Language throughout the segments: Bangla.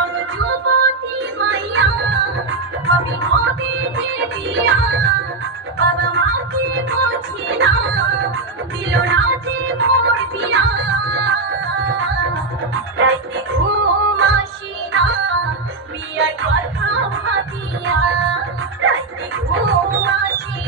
আমি যুবতী মাইয়া হবে কবে যে বিয়া বাবা মা কি বুঝি না দিল না যে মোর বিয়া রাতে ঘুম আসে না বিয়ার কথা ভাবিয়া রাতে ঘুম আসে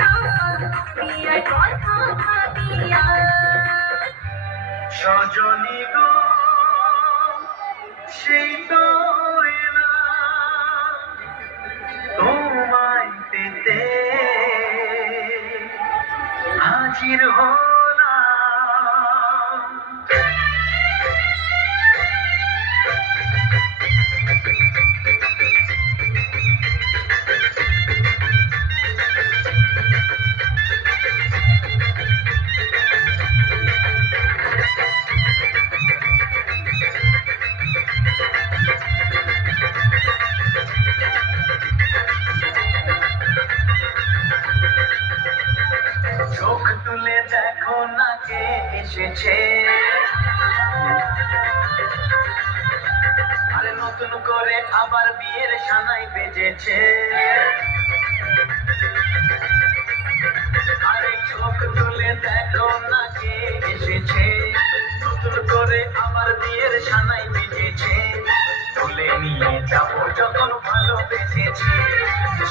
না বিয়ার কথা ভাবিয়া সজনী গো সেই তো এলাম তোমায় পেতে হাজির হলাম। চোখ তুলে দেখো না কে এসেছে, আরে নতুন করে আবার বিয়ের সানাই বেজেছে। আরে চোখ তুলে দেখো না কে এসেছে, নতুন করে আবার বিয়ের সানাই বেজেছে। তুলে নিয়ে যাবো যখন ভালোবেসেছি,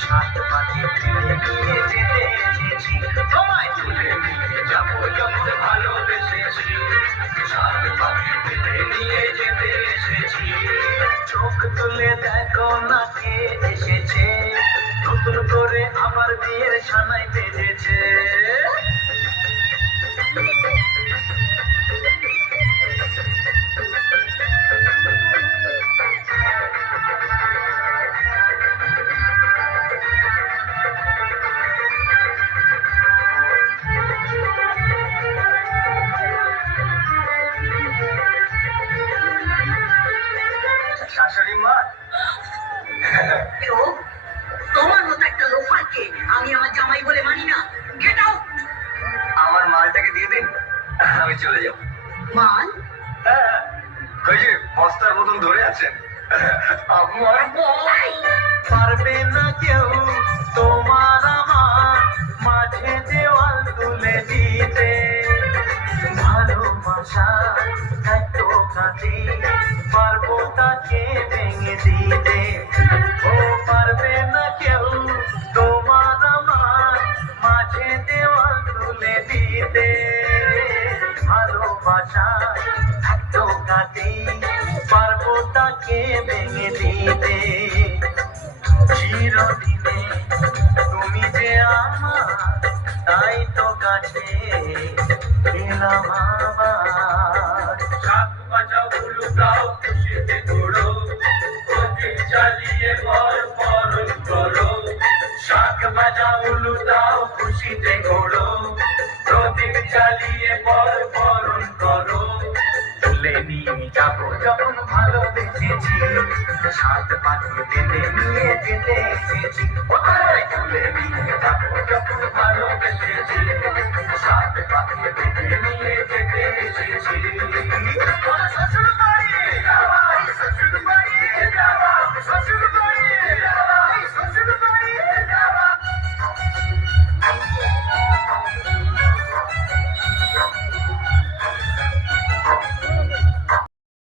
সাত পাখি তুলে নিয়ে যেতে এসেছি। তোমায় তুলে নিয়ে যাবো যখন ভালোবেসেছি, সাত পাখি তুলে নিয়ে যেতে এসেছি। চোখ তুলে দেখো না কে এসেছে, নতুন করে আবার বিয়ের সানাই বেজেছে। শাশুড়ি মা, তোমার মতো একটা লোফারকে আমি আমার জামাই বলে মানি না। Get out. আমার মালটাকে দিয়ে দিন, আমি চলে যাব। মাল? হ্যাঁ, ওই যে বস্তার মতন ধরে আছেন। আমার পারবে না কেউ তোমার আমার মাঝে দেওয়াল তুলে দিতে। ভালোবাসা এত কাছে পারবো তাকে ভেঙে দিতে। ও পারবে না কেউ তোমার আমার মাঝে দেওয়াল তুলে দিতে। ভালোবাসা এত কাছে পারবো তাকে ভেঙে দিতে। চিরদিনে তুমি যে আমার, তাই তো কাছে এলাম আবার। শাক বাজাও উলুটাও খুশিতে ঘোড়ো, প্রদীপ জ্বালিয়ে বর বরণ করো। শাক বাজাও উলুটাও খুশিতে ঘোড়ো, প্রদীপ জ্বালিয়ে বর বরণ করো। তুলে নিয়ে যাবো যখন ভালোবেসেছি, সাত পাখি বেঁধে নিয়ে যেতে এসেছি। তুলে নিয়ে যাবো যখন ভালোবেসেছি, সাত পাখি বেঁধে নিয়ে যেতে এসেছি।